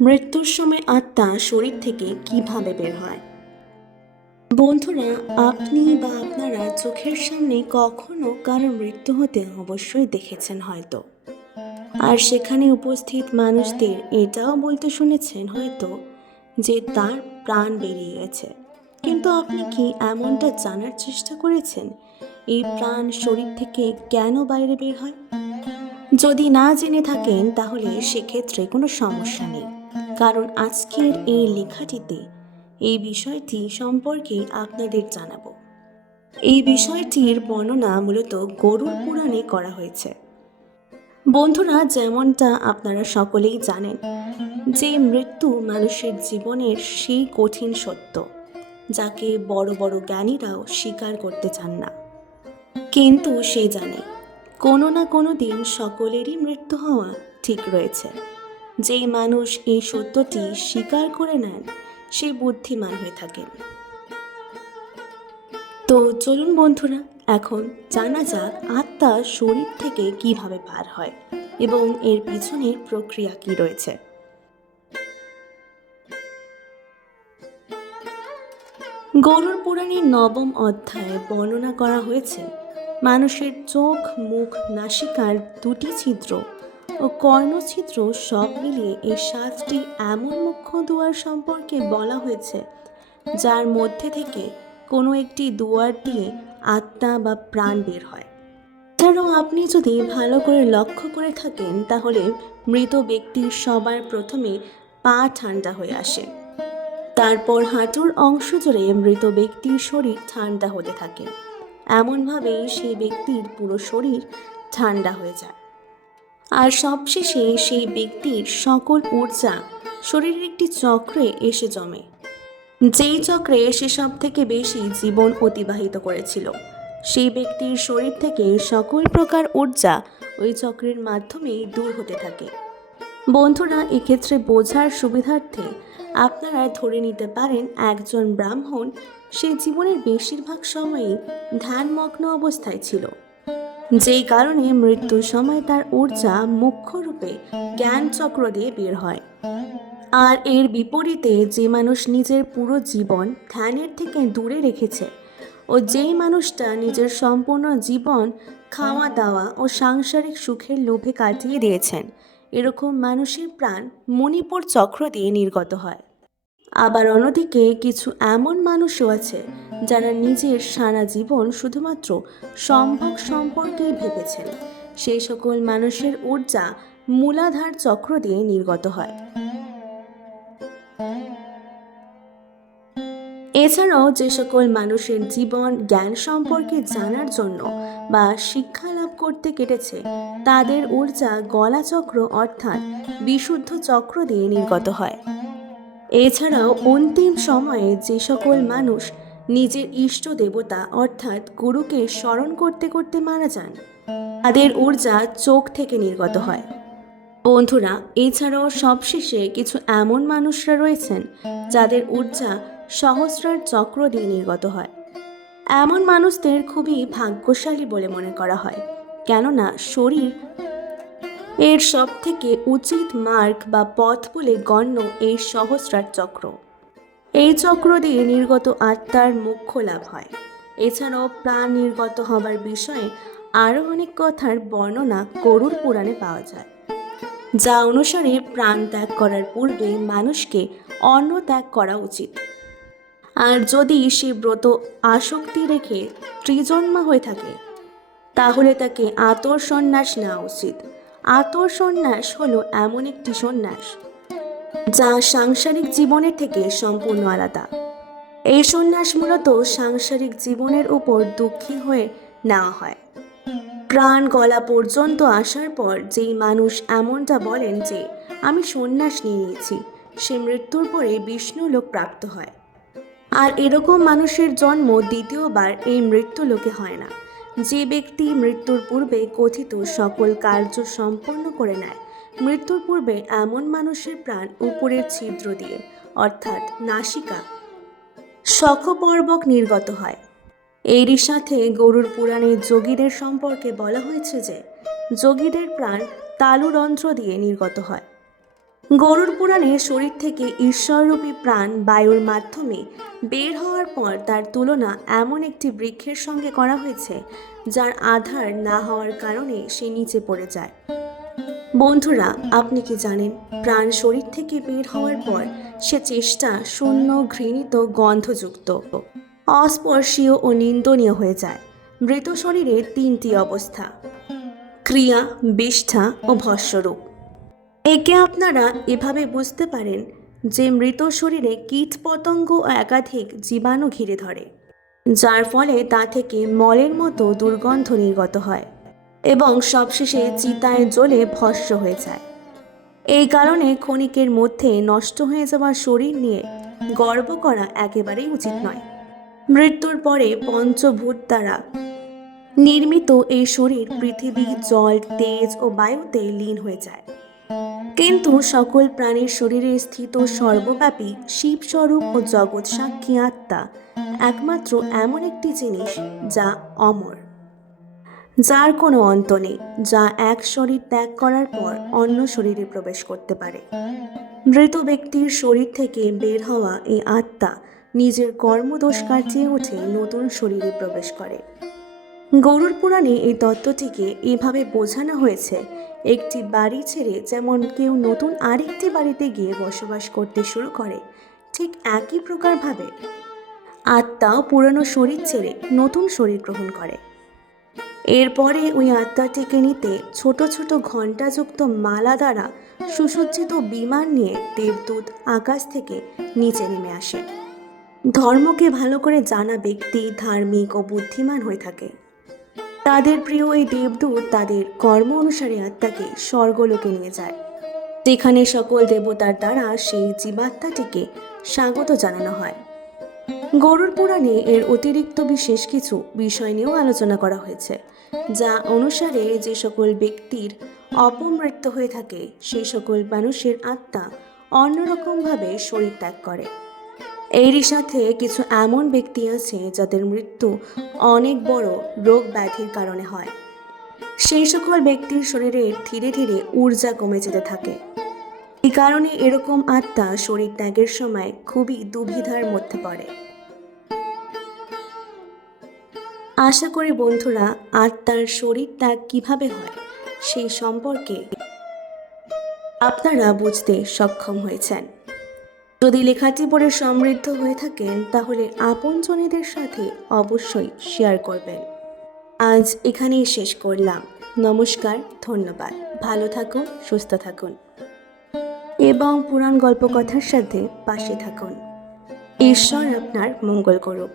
মৃত্যুর সময় আত্মা শরীর থেকে কিভাবে বের হয়? বন্ধুরা, আপনি বা আপনারা চোখের সামনে কখনো কারো মৃত্যু হতে অবশ্যই দেখেছেন হয়তো। আর সেখানে উপস্থিত মানুষদের এটাও বলতে শুনেছেন হয়তো যে তার প্রাণ বেরিয়ে গেছে। কিন্তু আপনি কি এমনটা জানার চেষ্টা করেছেন এই প্রাণ শরীর থেকে কেন বাইরে বের হয়? যদি না জেনে থাকেন তাহলে সেক্ষেত্রে কোনো সমস্যা নেই, কারণ আজকের এই লেখাটিতে এই বিষয়টি সম্পর্কে আপনাদের জানাবো। এই বিষয়টির বর্ণনা মূলত গরুড় পুরাণে করা হয়েছে। বন্ধুরা, যেমনটা আপনারা সকলেই জানেন যে মৃত্যু মানুষের জীবনের সেই কঠিন সত্য যাকে বড় বড় জ্ঞানীরাও স্বীকার করতে চান না, কিন্তু সে জানে কোনো না কোনো দিন সকলেরই মৃত্যু হওয়া ঠিক রয়েছে। যেই মানুষ এই সত্যটি স্বীকার করে নেন সে বুদ্ধিমান হয়ে থাকেন। তো চলুন বন্ধুরা, এখন জানা যাক আত্মা শরীর থেকে কিভাবে পার হয় এবং এর পিছনের প্রক্রিয়া কি রয়েছে। গরুড় পুরাণের নবম অধ্যায়ে বর্ণনা করা হয়েছে মানুষের চোখ, মুখ, নাসিকার দুটি ছিদ্র ও কর্ণছিদ্র সব মিলিয়ে এই 7টি এমন মুখ্য দুয়ার সম্পর্কে বলা হয়েছে যার মধ্যে থেকে কোনো একটি দুয়ার দিয়ে আত্মা বা প্রাণ বের হয়। এছাড়াও আপনি যদি ভালো করে লক্ষ্য করে থাকেন তাহলে মৃত ব্যক্তির সবার প্রথমে পা ঠান্ডা হয়ে আসে, তারপর হাঁটুর অংশ জুড়ে মৃত ব্যক্তির শরীর ঠান্ডা হতে থাকে। এমনভাবেই সেই ব্যক্তির পুরো শরীর ঠান্ডা হয়ে যায়। আর সবশেষে সেই ব্যক্তির সকল ঊর্জা শরীরের একটি চক্রে এসে জমে, যেই চক্রে সে সব থেকে বেশি জীবন অতিবাহিত করেছিল। সেই ব্যক্তির শরীর থেকে সকল প্রকার ঊর্জা ওই চক্রের মাধ্যমে দূর হতে থাকে। বন্ধুরা, এক্ষেত্রে বোঝার সুবিধার্থে আপনারা ধরে নিতে পারেন একজন ব্রাহ্মণ সে জীবনের বেশিরভাগ সময়ই ধ্যানমগ্ন অবস্থায় ছিল, যেই কারণে মৃত্যুর সময় তার ঊর্জা মুখ্য রূপে জ্ঞান চক্র দিয়ে বের হয়। আর এর বিপরীতে যে মানুষ নিজের পুরো জীবন ধ্যানের থেকে দূরে রেখেছে ও যেই মানুষটা নিজের সম্পূর্ণ জীবন খাওয়া দাওয়া ও সাংসারিক সুখের লোভে কাটিয়ে দিয়েছেন, এরকম মানুষের প্রাণ মণিপুর চক্র দিয়ে নির্গত হয়। আবার অন্যদিকে কিছু এমন মানুষও আছে যারা নিজের সারা জীবন শুধুমাত্র সম্ভোগ সম্পর্কেই ভেবেছেন। সেই সকল মানুষের ঊর্জা মূলাধার চক্র দিয়ে নির্গত হয়। এছাড়াও যে সকল মানুষের জীবন জ্ঞান সম্পর্কে জানার জন্য বা শিক্ষা লাভ করতে কেটেছে তাদের ঊর্জা গলা চক্র অর্থাৎ বিশুদ্ধ চক্র দিয়ে নির্গত হয়। এছাড়াও অন্তিম সময়ে যে সকল মানুষ নিজের ইষ্ট দেবতা অর্থাৎ গুরুকে স্মরণ করতে করতে মারা যান তাদের ঊর্জা চোখ থেকে নির্গত হয়। বন্ধুরা, এছাড়াও সবশেষে কিছু এমন মানুষরা রয়েছেন যাদের ঊর্জা সহস্রার চক্র দিয়ে নির্গত হয়। এমন মানুষদের খুবই ভাগ্যশালী বলে মনে করা হয়, কেননা শরীর এর সব থেকে উচিত মার্গ বা পথ বলে গণ্য এই সহস্রার চক্র। এই চক্র দিয়ে নির্গত আত্মার মোক্ষ লাভ হয়। এছাড়াও প্রাণ নির্গত হবার বিষয়ে আরও অনেক কথার বর্ণনা গরুড় পুরাণে পাওয়া যায়, যা অনুসারে প্রাণ ত্যাগ করার পূর্বে মানুষকে অন্ন ত্যাগ করা উচিত। আর যদি সে ব্রত আসক্তি রেখে ত্রিজন্মা হয়ে থাকে তাহলে তাকে আতর সন্ন্যাস নেওয়া উচিত। আতর সন্ন্যাস হলো এমন একটি সন্ন্যাস যা সাংসারিক জীবনের থেকে সম্পূর্ণ আলাদা। এই সন্ন্যাস মূলত সাংসারিক জীবনের উপর দুঃখী হয়ে নেওয়া হয়। প্রাণ গলা পর্যন্ত আসার পর যেই মানুষ এমনটা বলেন যে আমি সন্ন্যাস নিয়ে নিয়েছি, সে মৃত্যুর পরে বিষ্ণু লোক প্রাপ্ত হয়। আর এরকম মানুষের জন্ম দ্বিতীয়বার এই মৃত্যু লোকে হয় না। যে ব্যক্তি মৃত্যুর পূর্বে কথিত সকল কার্য সম্পন্ন করে নেয়, মৃত্যুর পূর্বে এমন মানুষের প্রাণ উপরের ছিদ্র দিয়ে অর্থাৎ নাসিকা শখপর্বক নির্গত হয়। এরই সাথে গরুড় পুরাণে যোগীদের সম্পর্কে বলা হয়েছে যে যোগীদের প্রাণ তালুরন্ধ্র দিয়ে নির্গত হয়। গরুড় পুরাণে শরীর থেকে ঈশ্বররূপী প্রাণ বায়ুর মাধ্যমে বের হওয়ার পর তার তুলনা এমন একটি বৃক্ষের সঙ্গে করা হয়েছে যার আধার না হওয়ার কারণে সে নিচে পড়ে যায়। বন্ধুরা, আপনি কি জানেন প্রাণ শরীর থেকে বের হওয়ার পর সে চেষ্টা শূন্য, ঘৃণিত, গন্ধযুক্ত, অস্পর্শীয় ও নিন্দনীয় হয়ে যায়। মৃত শরীরের তিনটি অবস্থা: ক্রিয়া, বিষ্ঠা ও ভস্মরূপ। একে আপনারা এভাবে বুঝতে পারেন যে মৃত শরীরে কীটপতঙ্গ ও একাধিক জীবাণু ঘিরে ধরে, যার ফলে তা থেকে মলের মতো দুর্গন্ধ নির্গত হয় এবং সবশেষে চিতায় জ্বলে ভস্ম হয়ে যায়। এই কারণে ক্ষণিকের মধ্যে নষ্ট হয়ে যাওয়া শরীর নিয়ে গর্ব করা একেবারেই উচিত নয়। মৃত্যুর পরে পঞ্চভূত দ্বারা নির্মিত এই শরীর পৃথিবী, জল, তেজ ও বায়ুতে লীন হয়ে যায়। কিন্তু সকল প্রাণীর শরীরে স্থিত সর্বব্যাপী শিবস্বরূপ ও জগৎ সাক্ষী আত্মা একমাত্র এমন একটি জিনিস যা অমর, যার কোনো অন্ত নেই, যা এক শরীর ত্যাগ করার পর অন্য শরীরে প্রবেশ করতে পারে। মৃত ব্যক্তির শরীর থেকে বের হওয়া এই আত্মা নিজের কর্মদোষ কাটিয়ে উঠে নতুন শরীরে প্রবেশ করে। গরুড় পুরাণে এই তত্ত্বটিকে এভাবে বোঝানো হয়েছে: একটি বাড়ি ছেড়ে যেমন কেউ নতুন আরেকটি বাড়িতে গিয়ে বসবাস করতে শুরু করে, ঠিক একই প্রকারভাবে আত্মাও পুরনো শরীর ছেড়ে নতুন শরীর গ্রহণ করে। এরপরে ওই আত্মাটিকে নিতে ছোট ছোট ঘণ্টাযুক্ত মালা দ্বারা সুসজ্জিত বিমান নিয়ে দেবদূত আকাশ থেকে নিচে নেমে আসে। ধর্মকে ভালো করে জানা ব্যক্তি ধার্মিক ও বুদ্ধিমান হয়ে থাকে। তাদের প্রিয় এই দেবদূত তাদের কর্ম অনুসারে আত্মাকে স্বর্গলোকে নিয়ে যায়, যেখানে সকল দেবতার দ্বারা সেই জীবাত্মাটিকে স্বাগত জানানো হয়। গরুড় পুরাণে এর অতিরিক্ত বিশেষ কিছু বিষয় নিয়েও আলোচনা করা হয়েছে, যা অনুসারে যে সকল ব্যক্তির অপমৃত্যু হয়ে থাকে সেই সকল মানুষের আত্মা অন্যরকমভাবে শরীর ত্যাগ করে। এরই সাথে কিছু এমন ব্যক্তি আছে যাদের মৃত্যু অনেক বড় রোগ ব্যাধির কারণে হয়। সেই সকল ব্যক্তির শরীরে ধীরে ধীরে ঊর্জা কমে যেতে থাকে। এই কারণে এরকম আত্মা শরীর ত্যাগের সময় খুবই দুবিধার মধ্যে পড়ে। আশা করি বন্ধুরা, আত্মার শরীর ত্যাগ কিভাবে হয় সেই সম্পর্কে আপনারা বুঝতে সক্ষম হয়েছেন। যদি লেখাটি পড়ে সমৃদ্ধ হয়ে থাকেন তাহলে আপনজনেদের সাথে অবশ্যই শেয়ার করবেন। আজ এখানেই শেষ করলাম। নমস্কার, ধন্যবাদ। ভালো থাকুন, সুস্থ থাকুন এবং পুরাণ গল্পকথার সাথে পাশে থাকুন। ঈশ্বর আপনার মঙ্গল করুক।